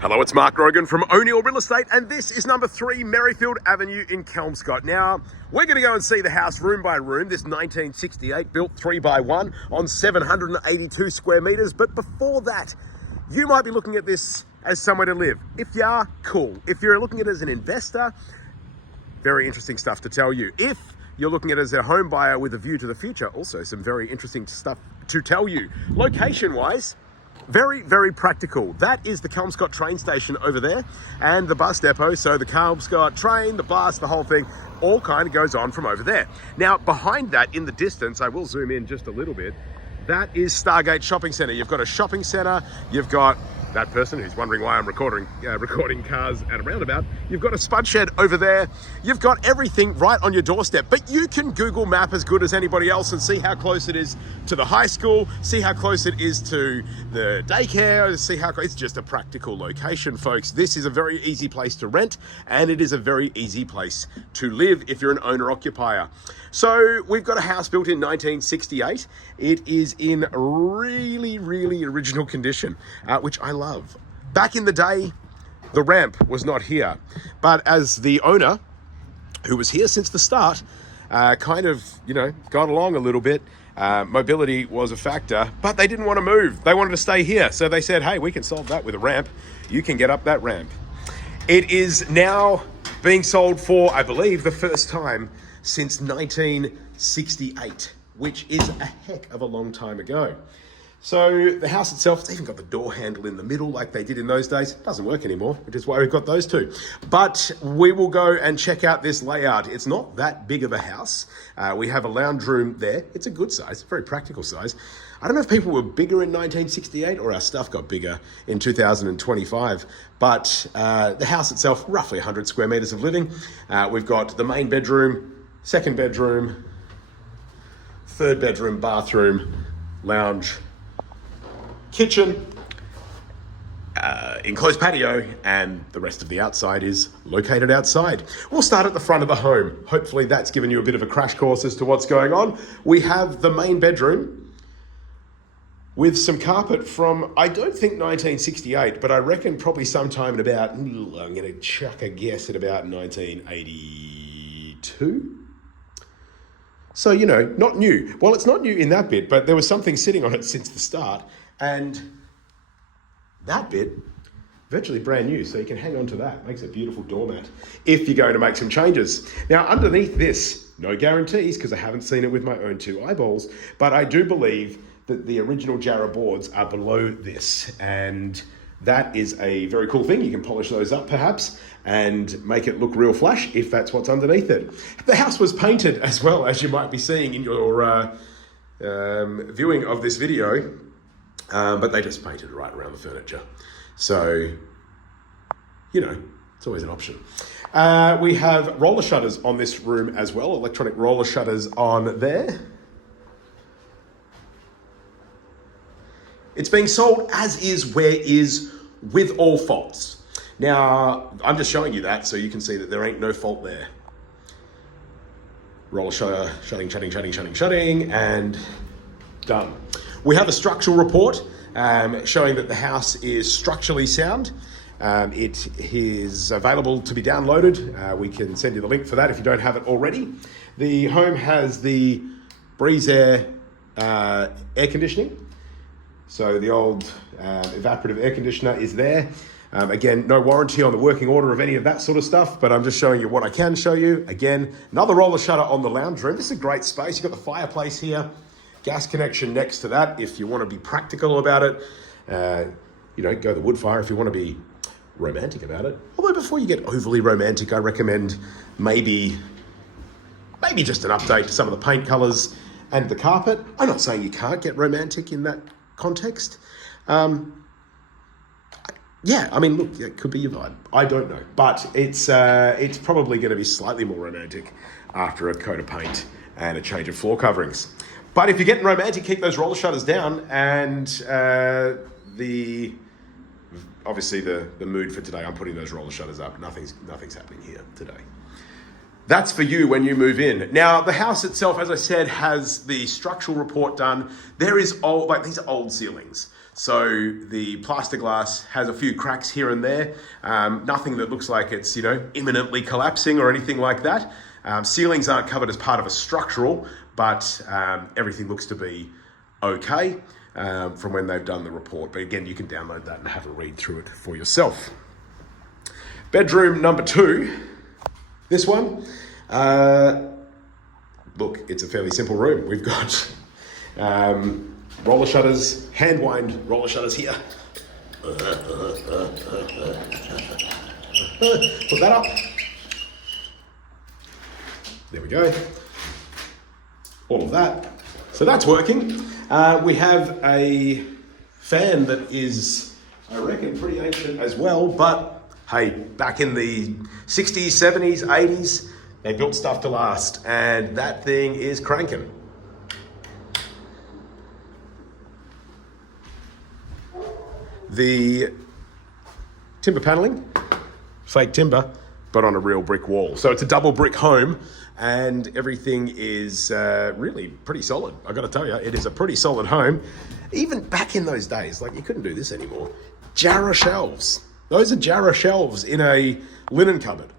Hello, it's Mark Grogan from O'Neill Real Estate, and this is number 3 Merrifield Avenue in Kelmscott. Now, we're going to go and see the house room by room. This 1968 built 3x1 on 782 square metres. But before that, you might be looking at this as somewhere to live. If you are, cool. If you're looking at it as an investor, very interesting stuff to tell you. If you're looking at it as a home buyer with a view to the future, also some very interesting stuff to tell you. Location-wise, very, very practical. That is the Kelmscott train station over there and the bus depot. So the Kelmscott train, the bus, the whole thing, all kind of goes on from over there. Now, behind that in the distance, I will zoom in just a little bit, that is Stargate Shopping Centre. You've got a shopping centre, you've got that person who's wondering why I'm recording cars at a roundabout. You've got a spud shed over there. You've got everything right on your doorstep, but you can Google map as good as anybody else and see how close it is to the high school, see how close it is to the daycare, see how it's just a practical location, folks. This is a very easy place to rent, and it is a very easy place to live if you're an owner-occupier. So we've got a house built in 1968. It is in really, really original condition, which I love. Back in the day, the ramp was not here, but as the owner, who was here since the start, kind of, got along a little bit. Mobility was a factor, but they didn't want to move. They wanted to stay here. So they said, hey, we can solve that with a ramp. You can get up that ramp. It is now being sold for, I believe, the first time since 1968, which is a heck of a long time ago. So the house itself, it's even got the door handle in the middle like they did in those days. It doesn't work anymore, which is why we've got those two. But we will go and check out this layout. It's not that big of a house. We have a lounge room there. It's a good size, very practical size. I don't know if people were bigger in 1968 or our stuff got bigger in 2025, but the house itself, roughly 100 square meters of living. We've got the main bedroom, second bedroom, third bedroom, bathroom, lounge, kitchen, enclosed patio, and the rest of the outside is located outside. We'll start at the front of the home. Hopefully that's given you a bit of a crash course as to what's going on. We have the main bedroom with some carpet from, I don't think 1968, but I reckon probably sometime in about, I'm going to chuck a guess at about 1982. So, not new. Well, it's not new in that bit, but there was something sitting on it since the start. And that bit, virtually brand new, so you can hang on to that. Makes a beautiful doormat if you're going to make some changes. Now, underneath this, no guarantees, because I haven't seen it with my own two eyeballs, but I do believe that the original Jarrah boards are below this, and that is a very cool thing. You can polish those up perhaps and make it look real flash if that's what's underneath it. The house was painted as well, as you might be seeing in your viewing of this video, but they just painted right around the furniture. So, it's always an option. We have roller shutters on this room as well, electronic roller shutters on there. It's being sold as is, where is, with all faults. Now, I'm just showing you that so you can see that there ain't no fault there. Roller shutter, shutting, and done. We have a structural report showing that the house is structurally sound. It is available to be downloaded. We can send you the link for that if you don't have it already. The home has the Breeze Air air conditioning. So the old evaporative air conditioner is there. Again, no warranty on the working order of any of that sort of stuff, but I'm just showing you what I can show you. Again, another roller shutter on the lounge room. This is a great space. You've got the fireplace here, gas connection next to that if you want to be practical about it. Go the wood fire if you want to be romantic about it. Although before you get overly romantic, I recommend maybe just an update to some of the paint colors and the carpet. I'm not saying you can't get romantic in that context. Look, it could be your vibe. I don't know, but it's probably going to be slightly more romantic after a coat of paint and a change of floor coverings. But if you're getting romantic, keep those roller shutters down, and obviously the mood for today, I'm putting those roller shutters up. Nothing's happening here today. That's for you when you move in. Now, the house itself, as I said, has the structural report done. These are old ceilings. So the plaster glass has a few cracks here and there. Nothing that looks like it's, imminently collapsing or anything like that. Ceilings aren't covered as part of a structural, but everything looks to be okay from when they've done the report. But again, you can download that and have a read through it for yourself. Bedroom number 2, this one. Look, it's a fairly simple room. We've got roller shutters, hand wind roller shutters here. Put that up. There we go. All of that. So that's working. We have a fan that is, I reckon, pretty ancient as well, but hey, back in the 60s, 70s, 80s, they built stuff to last, and that thing is cranking. The timber paneling, fake timber, but on a real brick wall. So it's a double brick home, and everything is really pretty solid. I got to tell you, it is a pretty solid home. Even back in those days, like, you couldn't do this anymore. Jarrah shelves. Those are Jarrah shelves in a linen cupboard.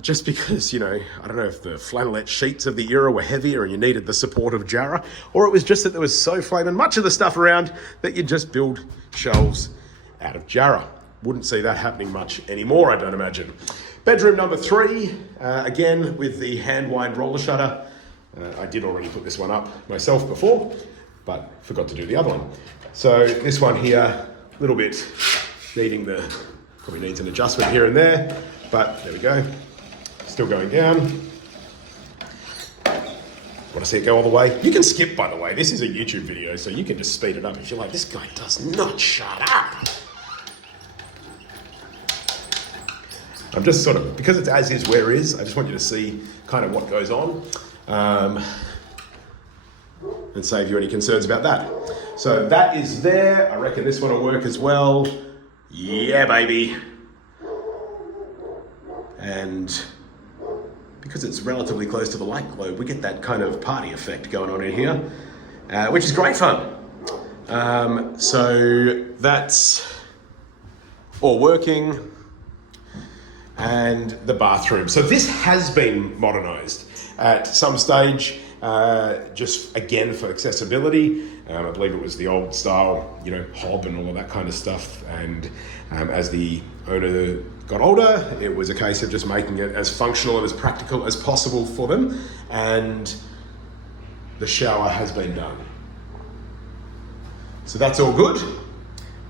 Just because, I don't know if the flannelette sheets of the era were heavier and you needed the support of Jarrah, or it was just that there was so flaming much of the stuff around that you just build shelves out of Jarrah. Wouldn't see that happening much anymore, I don't imagine. Bedroom number 3, again with the hand wind roller shutter. I did already put this one up myself before, but forgot to do the other one. So this one here, a little bit probably needs an adjustment here and there, but there we go. Still going down. Want to see it go all the way? You can skip, by the way. This is a YouTube video, so you can just speed it up if you're like, this guy does not shut up. I'm just sort of, because it's as is where is, I just want you to see kind of what goes on and save you any concerns about that. So that is there. I reckon this one will work as well. Yeah, baby. And because it's relatively close to the light globe, we get that kind of party effect going on in here, which is great fun. So that's all working. And the bathroom. So this has been modernised at some stage, just again for accessibility. I believe it was the old style, hob and all of that kind of stuff. And as the owner got older, it was a case of just making it as functional and as practical as possible for them. And the shower has been done. So that's all good.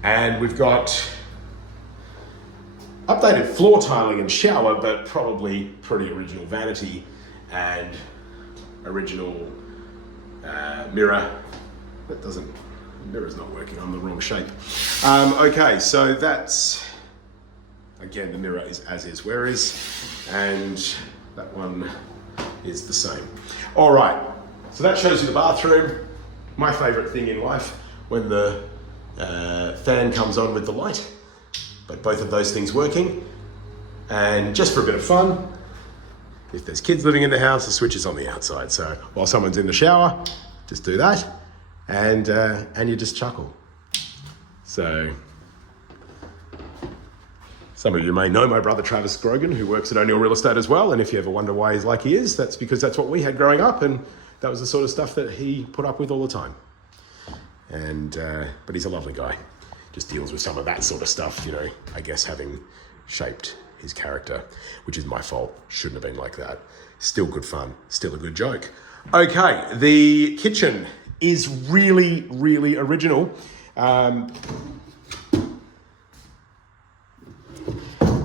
And we've got updated floor tiling and shower, but probably pretty original vanity and original mirror. Mirror's not working, I'm the wrong shape. Okay, so that's, again, the mirror is as is where is, and that one is the same. All right, so that shows you the bathroom. My favorite thing in life, when the fan comes on with the light. But both of those things working. And just for a bit of fun, if there's kids living in the house, the switch is on the outside. So while someone's in the shower, just do that, and you just chuckle. So some of you may know my brother Travis Grogan, who works at O'Neill Real Estate as well. And if you ever wonder why he's like he is, that's because that's what we had growing up, and that was the sort of stuff that he put up with all the time. And but he's a lovely guy. Just deals with some of that sort of stuff, I guess having shaped his character, which is my fault. Shouldn't have been like that. Still good fun, still a good joke. Okay, the kitchen is really, really original. But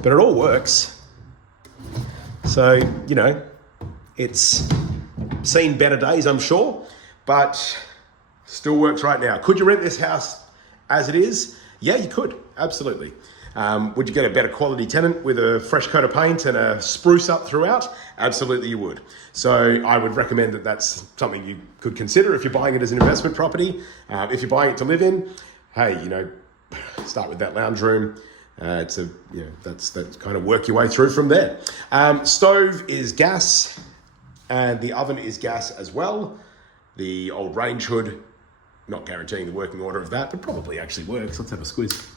it all works. So, it's seen better days, I'm sure, but still works right now. Could you rent this house as it is? Yeah, you could, absolutely. Would you get a better quality tenant with a fresh coat of paint and a spruce up throughout? Absolutely you would. So I would recommend that that's something you could consider if you're buying it as an investment property. If you're buying it to live in, hey, start with that lounge room. That's kind of work your way through from there. Stove is gas, and the oven is gas as well. The old range hood Not guaranteeing the working order of that, but probably actually works. Let's have a squeeze.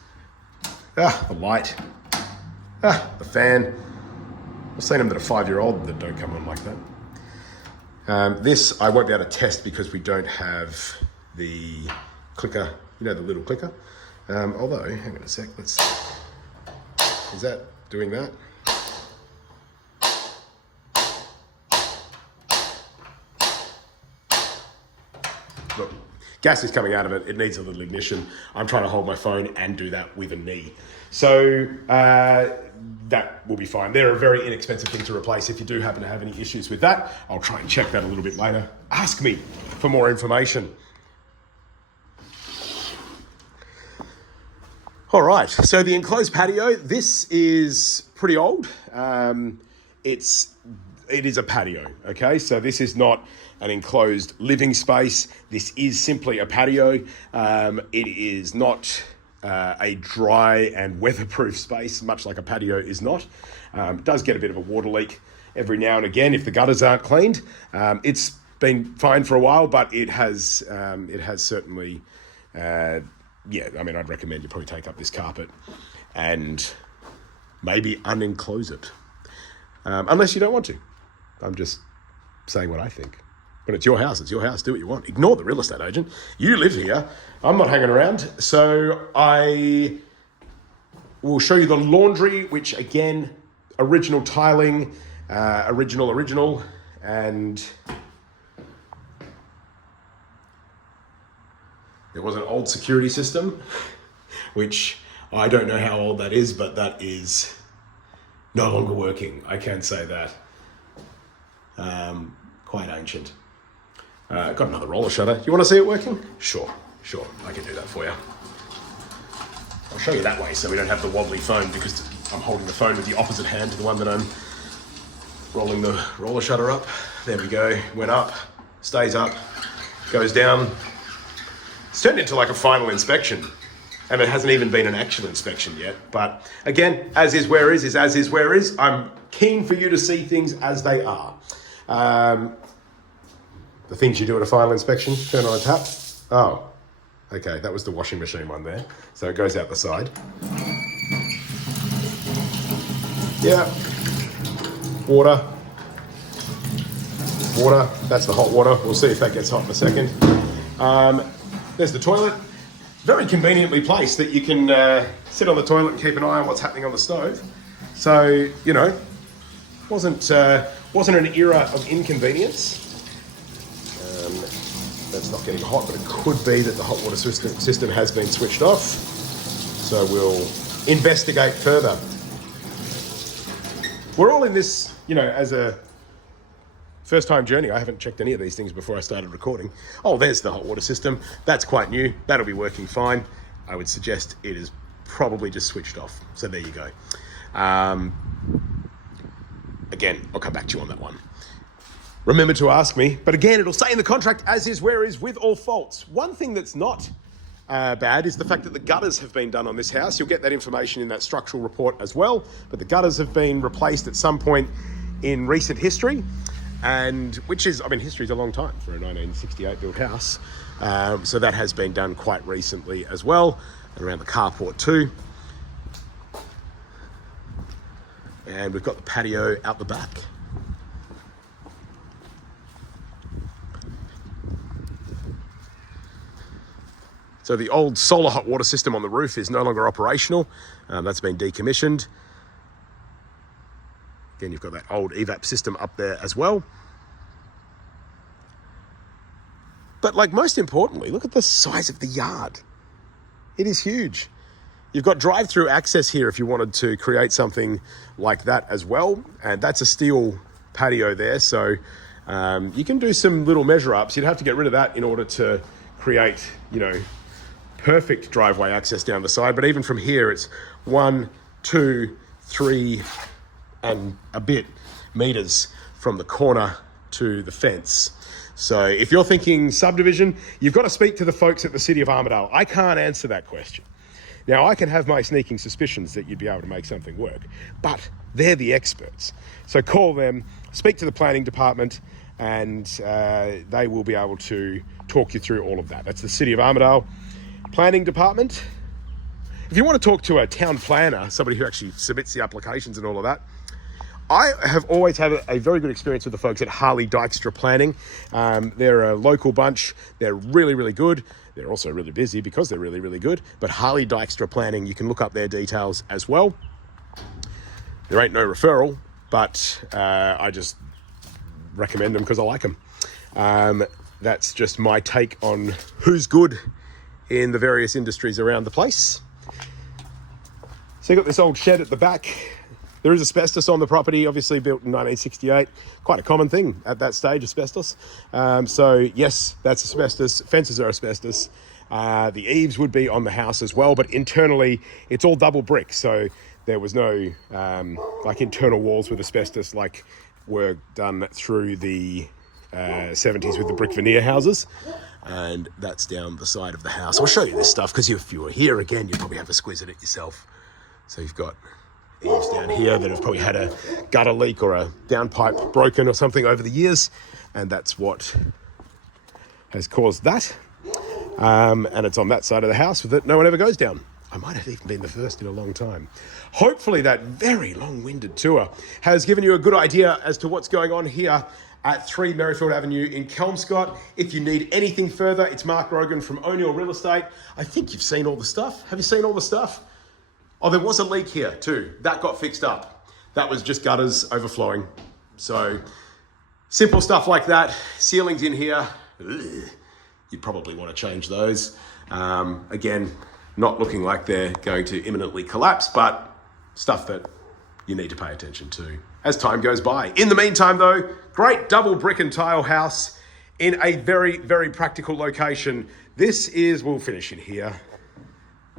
The light. The fan. I've seen them that are 5-year-old that don't come on like that. This I won't be able to test because we don't have the clicker, the little clicker. Although, hang on a sec, is that doing that? Look, gas is coming out of it. It needs a little ignition. I'm trying to hold my phone and do that with a knee. So that will be fine. They're a very inexpensive thing to replace. If you do happen to have any issues with that, I'll try and check that a little bit later. Ask me for more information. All right, so the enclosed patio, this is pretty old. It is a patio, okay? So this is not an enclosed living space. This is simply a patio. It is not a dry and weatherproof space, much like a patio is not. It does get a bit of a water leak every now and again if the gutters aren't cleaned. It's been fine for a while, but it has certainly, I'd recommend you probably take up this carpet and maybe unenclose it. Unless you don't want to. I'm just saying what I think. When it's your house, do what you want. Ignore the real estate agent. You live here. I'm not hanging around. So I will show you the laundry, which again, original tiling, original, and there was an old security system, which I don't know how old that is, but that is no longer working. I can say that. Quite ancient. Got another roller shutter. You want to see it working? Sure. I can do that for you. I'll show you that way so we don't have the wobbly phone because I'm holding the phone with the opposite hand to the one that I'm rolling the roller shutter up. There we go. Went up, stays up, goes down. It's turned into like a final inspection. And it hasn't even been an actual inspection yet. But again, as is where is as is where is. I'm keen for you to see things as they are. The things you do at a final inspection, turn on a tap. Oh, okay, that was the washing machine one there. So it goes out the side. Yeah. Water. That's the hot water. We'll see if that gets hot in a second. There's the toilet. Very conveniently placed that you can sit on the toilet and keep an eye on what's happening on the stove. So, wasn't an era of inconvenience. That's not getting hot, but it could be that the hot water system has been switched off. So we'll investigate further. We're all in this, as a first-time journey. I haven't checked any of these things before I started recording. Oh, there's the hot water system. That's quite new. That'll be working fine. I would suggest it is probably just switched off. So there you go. Again, I'll come back to you on that one. Remember to ask me, but again, it'll say in the contract, as is, where is, with all faults. One thing that's not bad is the fact that the gutters have been done on this house. You'll get that information in that structural report as well, but the gutters have been replaced at some point in recent history, and history is a long time for a 1968 built house. So that has been done quite recently as well, and around the carport too. And we've got the patio out the back. So the old solar hot water system on the roof is no longer operational. That's been decommissioned. Again, you've got that old evap system up there as well. But most importantly, look at the size of the yard. It is huge. You've got drive-through access here if you wanted to create something like that as well. And that's a steel patio there. So you can do some little measure-ups. You'd have to get rid of that in order to create, perfect driveway access down the side. But even from here, it's 1, 2, 3 and a bit meters from the corner to the fence. So if you're thinking subdivision, you've got to speak to the folks at the City of Armidale. I can't answer that question. Now, I can have my sneaking suspicions that you'd be able to make something work, but they're the experts. So call them, speak to the planning department, and they will be able to talk you through all of that. That's the City of Armidale Planning Department. If you want to talk to a town planner, somebody who actually submits the applications and all of that, I have always had a very good experience with the folks at Harley Dykstra Planning. They're a local bunch. They're really, really good. They're also really busy because they're really, really good. But Harley Dykstra Planning, you can look up their details as well. There ain't no referral, but I just recommend them because I like them. That's just my take on who's good in the various industries around the place. So you've got this old shed at the back. There is asbestos on the property, obviously built in 1968. Quite a common thing at that stage, asbestos. So yes, that's asbestos. Fences are asbestos. The eaves would be on the house as well, but internally it's all double brick. So there was no like internal walls with asbestos like were done through the 70s with the brick veneer houses. And that's down the side of the house. I'll show you this stuff because if you were here again, you'd probably have a squeeze at it yourself. So you've got eaves down here that have probably had a gutter leak or a downpipe broken or something over the years, and that's what has caused that. And it's on that side of the house that no one ever goes down. I might have even been the first in a long time. Hopefully that very long-winded tour has given you a good idea as to what's going on here at 3 Merrifield Avenue in Kelmscott. If you need anything further, it's Mark Rogan from O'Neill Real Estate. I think you've seen all the stuff. Have you seen all the stuff? Oh, there was a leak here too. That got fixed up. That was just gutters overflowing. So simple stuff like that. Ceilings in here, you'd probably want to change those. Again, not looking like they're going to imminently collapse, but stuff that you need to pay attention to as time goes by. In the meantime though, great double brick and tile house in a very, very practical location. This is, we'll finish in here.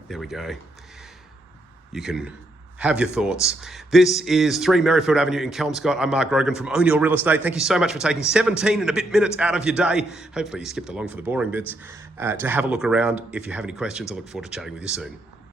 There we go. You can have your thoughts. This is 3 Merrifield Avenue in Kelmscott. I'm Mark Rogan from O'Neill Real Estate. Thank you so much for taking 17 and a bit minutes out of your day. Hopefully you skipped along for the boring bits to have a look around. If you have any questions, I look forward to chatting with you soon.